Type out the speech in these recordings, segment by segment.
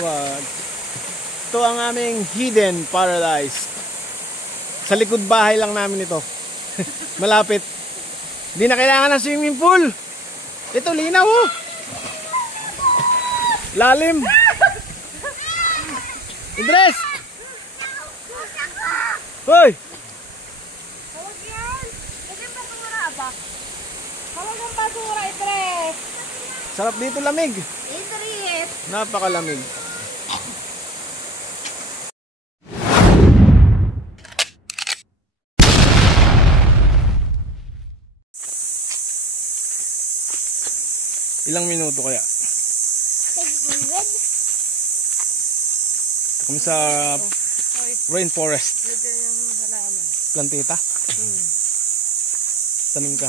Wag. Ito ang aming hidden paradise. Sa likod bahay lang namin ito. Malapit. Hindi na kailangan ng swimming pool. Ito linaw oh. Lalim. Idres. Hoy. Hawag yan. Huwag yung basura ba? Hawag yung basura, Idres. Sarap dito, lamig. Idres. Napakalamig. Ilang minuto kaya? 600. Ito kami sa rainforest. Plantita. Tanim ka.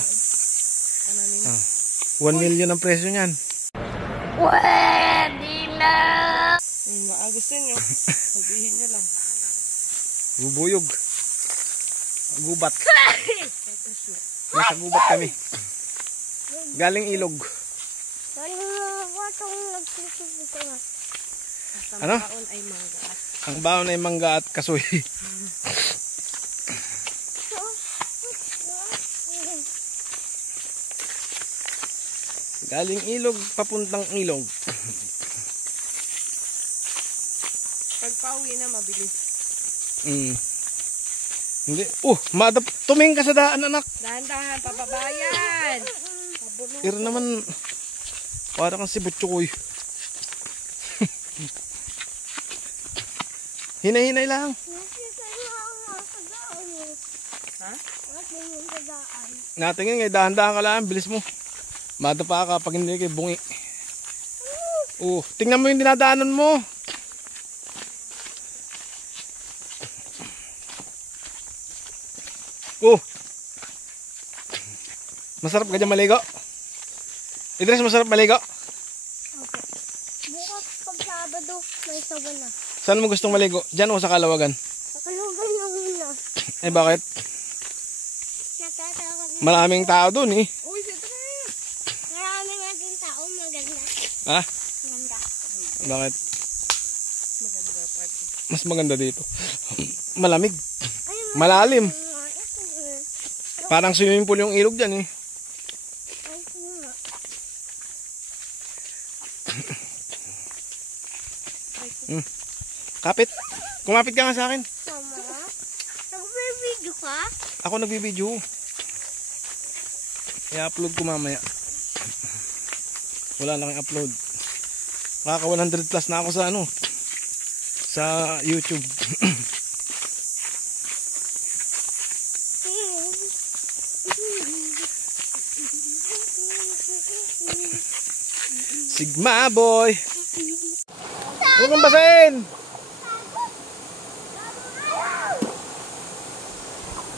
1 million ang presyo niyan. Pwede na. Gusto nyo, sabihin nyo lang. Bubuyog. Gubat. Nasa gubat kami. Galing ilog. Ano? Ang baon ay mangga at kasoy. Galing ilog, papuntang ilog. Pag pauwi na, mabilis. Hindi. Tumingin ka sa daan, anak. Dahan-dahan, pababayan. Pero naman, parang kang si Butchokoy. Hinay-hinay lang. Ha? Natingin nga, dahan-dahan ka lang, bilis mo. Madapa ka pag hindi kayo bungi. Tingnan mo yung dinadaanan mo. Masarap ka dyan maligo? Idres, masarap maligo? Okay. Bukas pag Sabado, may sawa na. Saan mo gustong maligo? Diyan o sa Kalawagan? Sa Kalawagan na muna. Eh bakit? Natatakot na. Maraming tao dun eh. Uy, sito na. Marami nga din tao, maganda. Ha? Maganda. Bakit? Maganda party. Mas maganda dito. Malamig. Malalim. Parang swimming pool yung ilog dyan eh. Kapit. Kumapit ka nga sa akin. Sama? Nag-video ka? Ako nagbibideo. I-upload ko mamaya. Wala lang i-upload. Kaka 100 plus na ako sa ano. Sa YouTube. Sigma boy. Huwag kang basahin.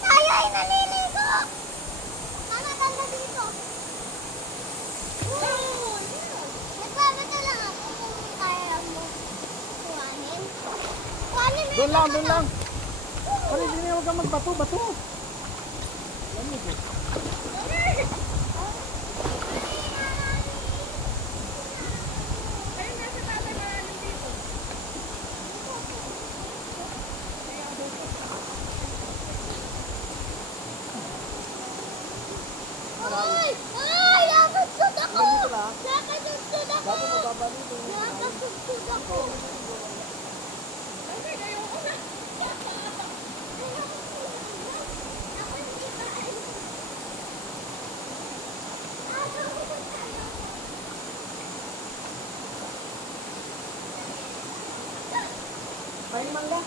Tayo ay naliligo! Nakaganda dito. Nagbabato lang ako kung kaya mo kuhanin. Kuhanin mo Doon lang. Pare, hindi na huwag kang magbato. Lamig eh. Ay! Nakasud ako! Nakasud ako! Nakasud ako! Pahin mangga.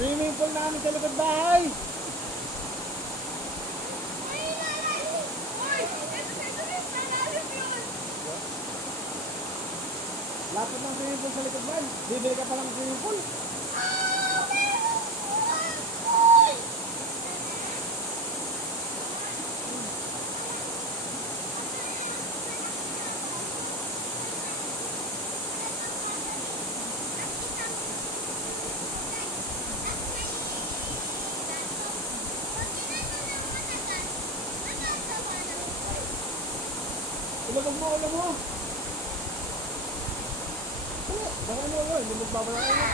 Swimming pool na kami sa likod bahay. Lapit ng swimming pool sa likod bahay. Bibili ka pa lang ng swimming pool. Ilagag mo, ulo mo. Baka ano, hindi magbabala ka na.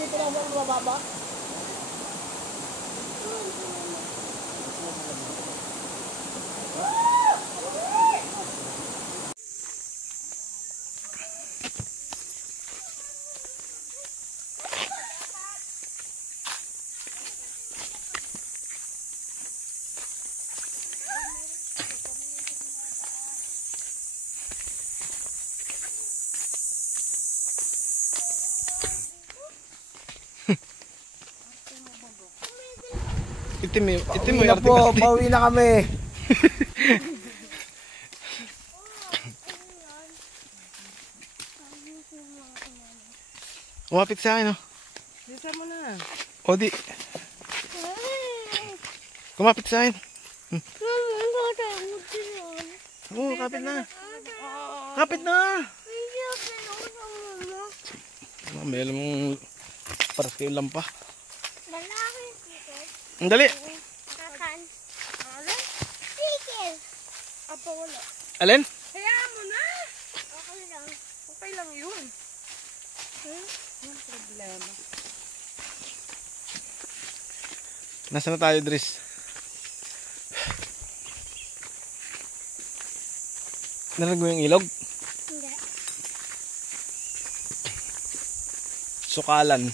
Dito lang sa mababa. Itim mo na po, pauwi na kami. Umapit sa akin, oh. Bisa mo na. O di. Kumapit sa akin. Oo, kapit na. Kapit na. Meron mong paras kayo lampa. Ang dali. Kakan. Ano? Chicken. Apa wala? Alin? Hayaan mo na. Okay lang. Okay lang yun. Yung problema. Nasaan na tayo, Dris? Narinig mo yung ilog? Hindi. Sukalan.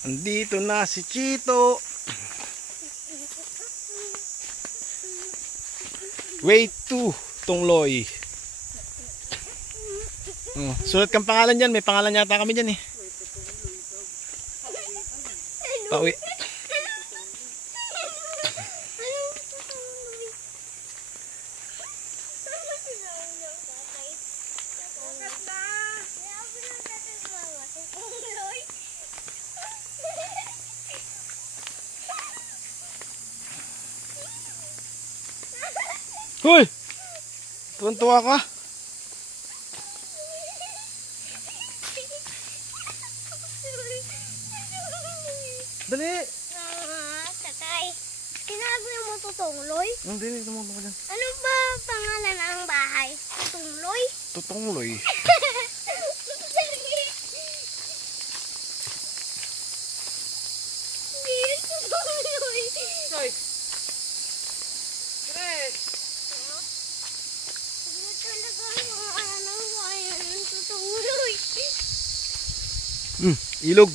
Andito na si Chito. Way to Tungloy. Oh, sulat kang pangalan dyan. May pangalan yata kami dyan eh. Pauwi. Hoy! Tuwan-tuwa ka. Dali! Tatay. Sinabi mo tutungloy? Hindi, tumunto ka dyan. Ano ba pangalan ng bahay? Tutungloy? Tutungloy. Hindi yun tutungloy. Hoy. Tres. Hindi talaga ang pangalan ng bahay ng tutungloy. Ilog.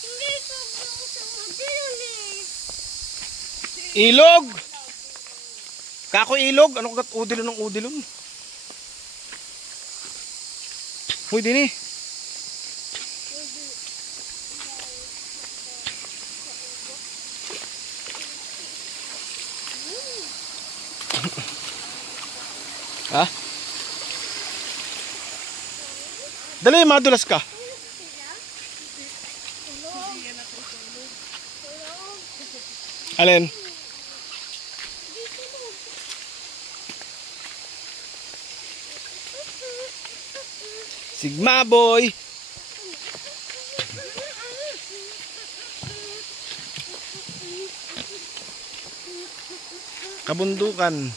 Hindi ko sa madilis. Ilog! Kako ilog? Ano kagat udilon ng udilon? Uy, din eh. Ha? Dali, madulas ka. Alin? Sigma boy. Kabundukan.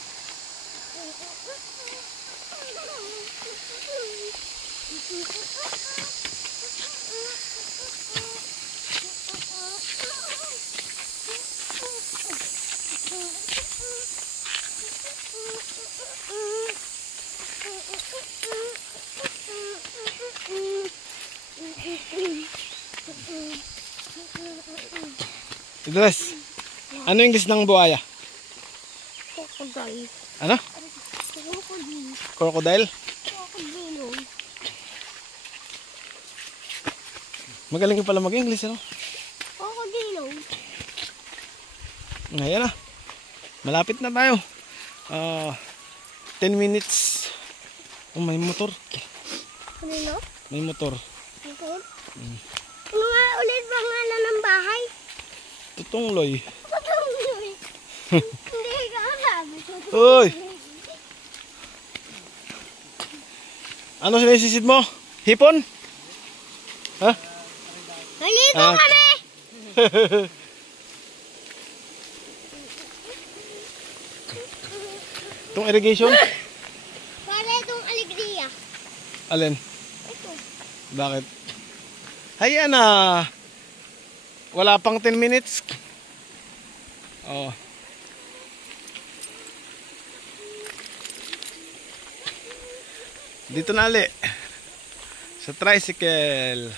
Idres, ano yung English ng buhaya? Crocodile. Ano? Crocodile. Crocodile? Crocodile. Magaling ka pala mag-English, ano? Crocodile. Ngayon na. Malapit na tayo. 10 minutes. Oh, may motor. Kanino? May motor. Motor? Ano nga ulit pangalan ng bahay? Tutungloy. Tutungloy. Hindi ka sabi. Uy! Ano sinisisid mo? Hipon? Ha? Nalito Ah. kami! Itong irrigation? Para itong alegria. Alin? Ito. Bakit? Hayan na. Wala pang 10 minutes. Oh. Dito na ali. Sa tricycle.